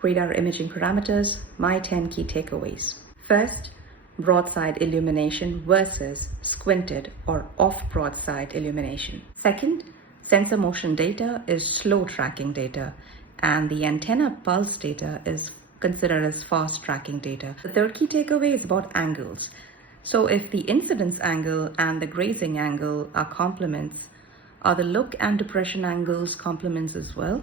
Radar imaging parameters, my 10 key takeaways. First, broadside illumination versus squinted or off-broadside illumination. Second, sensor motion data is slow tracking data, and the antenna pulse data is considered as fast tracking data. The third key takeaway is about angles. So if the incidence angle and the grazing angle are complements, are the look and depression angles complements as well?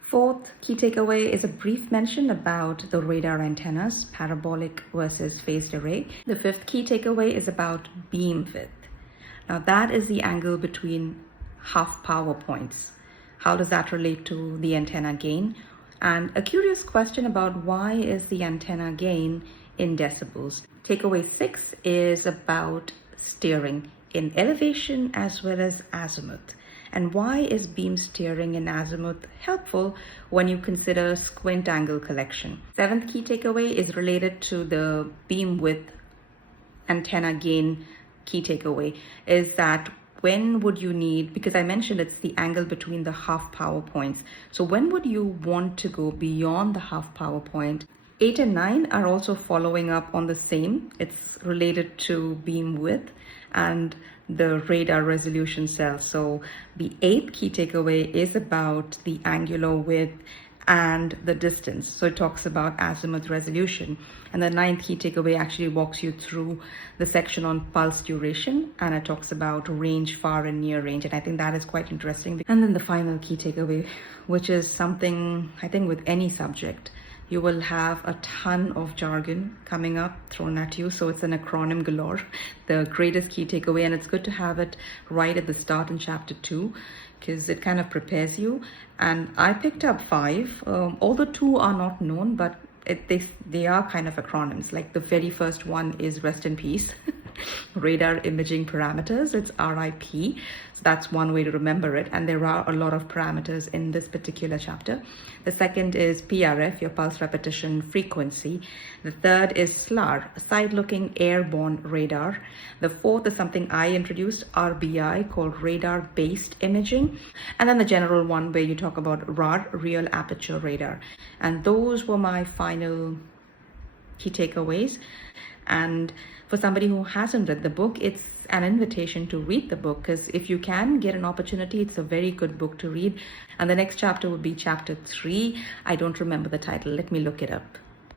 Fourth key takeaway is a brief mention about the radar antennas, parabolic versus phased array. The fifth key takeaway is about beam width. Now that is the angle between half power points. How does that relate to the antenna gain? And a curious question about why is the antenna gain in decibels. Takeaway 6 is about steering in elevation as well as azimuth. And why is beam steering in azimuth helpful when you consider squint angle collection? Seventh key takeaway is related to the beam width antenna gain key takeaway, is that when would you need, because I mentioned it's the angle between the half power points. So when would you want to go beyond the half power point? 8 and 9 are also following up on the same. It's related to beam width and the radar resolution cell. So the 8th key takeaway is about the angular width and the distance. So it talks about azimuth resolution. And the 9th key takeaway actually walks you through the section on pulse duration, and it talks about range, far and near range. And I think that is quite interesting. And then the final key takeaway, which is something I think with any subject, you will have a ton of jargon coming up thrown at you. So it's an acronym galore, the greatest key takeaway. And it's good to have it right at the start in chapter 2, because it kind of prepares you. And I picked up 5, although 2 are not known, but they are kind of acronyms. Like the very first one is rest in peace. Radar imaging parameters, it's RIP. So that's one way to remember it. And there are a lot of parameters in this particular chapter. The second is PRF, your pulse repetition frequency. The third is SLAR, side-looking airborne radar. The fourth is something I introduced, RBI, called radar-based imaging. And then the general one where you talk about RAR, real aperture radar. And those were my final key takeaways. And for somebody who hasn't read the book, it's an invitation to read the book, because if you can get an opportunity, it's a very good book to read. And the next chapter will be chapter 3. I don't remember the title. Let me look it up.